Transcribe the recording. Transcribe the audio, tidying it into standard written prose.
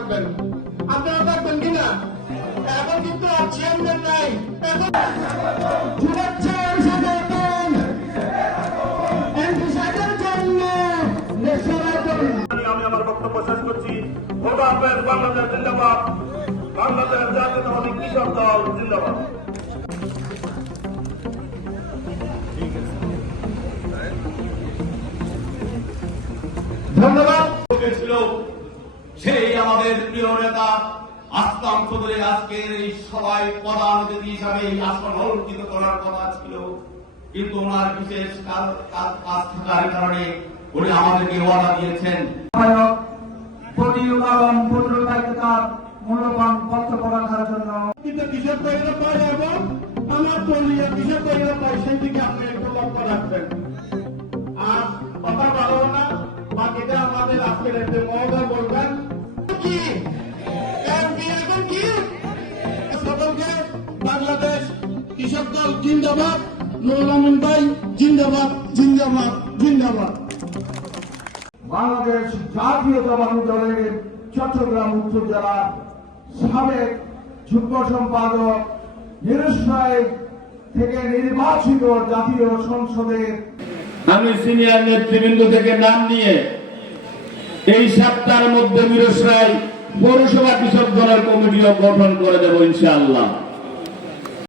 থাকবেন। আপনারা থাকবেন কিনা? এখন কিন্তু আর চেয়ারম্যান নাই। আমি আমার বক্তব্য শেষ করছি। বাংলাদেশ জিন্দাবাদ, বাংলাদেশ জাতীয়তাবাদী কৃষক দল জিন্দাবাদ। ধন্যবাদ। ছিল সেই আমাদের প্রিয় নেতা আসলাম চৌধুরী আজকের এই সভায় প্রধান অতিথি হিসাবে এই আসন অলঙ্কিত করার কথা ছিল, কিন্তু ওনার বিশেষ কাজ থাকার কারণে উনি আমাদেরকে ওয়াদা দিয়েছেন মূল্যবান বক্তব্য রাখার জন্য। কিন্তু কিশোর তৈরি পায় এবং আমার দলীয় কিশোর তৈরি পায়, সেই দিকে আপনি একটু লক্ষ্য রাখবেন। আর কথা ভালো না, বাকিটা আমাদের আজকের একটি মহোদয় বলবেন। কি এখন কি সকলকে বাংলাদেশ কৃষক দল জিন্দাবাদ, নুরুল আমিন ভাই জিন্দাবাদ, জিন্দাবাদ, জিন্দাবাদ। বাংলাদেশ জাতীয়তাবাদী দলের চট্টগ্রাম উত্তর জেলার সাবেক যুগ্ম সম্পাদক নিরুৎসাহ থেকে নির্বাচিত জাতীয় সংসদের আমি সিনিয়র নেতৃবৃন্দ থেকে নাম নিয়ে এই সপ্তাহের মধ্যে মিরসরাই পৌরসভা কৃষক দলের কমিটিও গঠন করে দেব ইনশাআল্লাহ।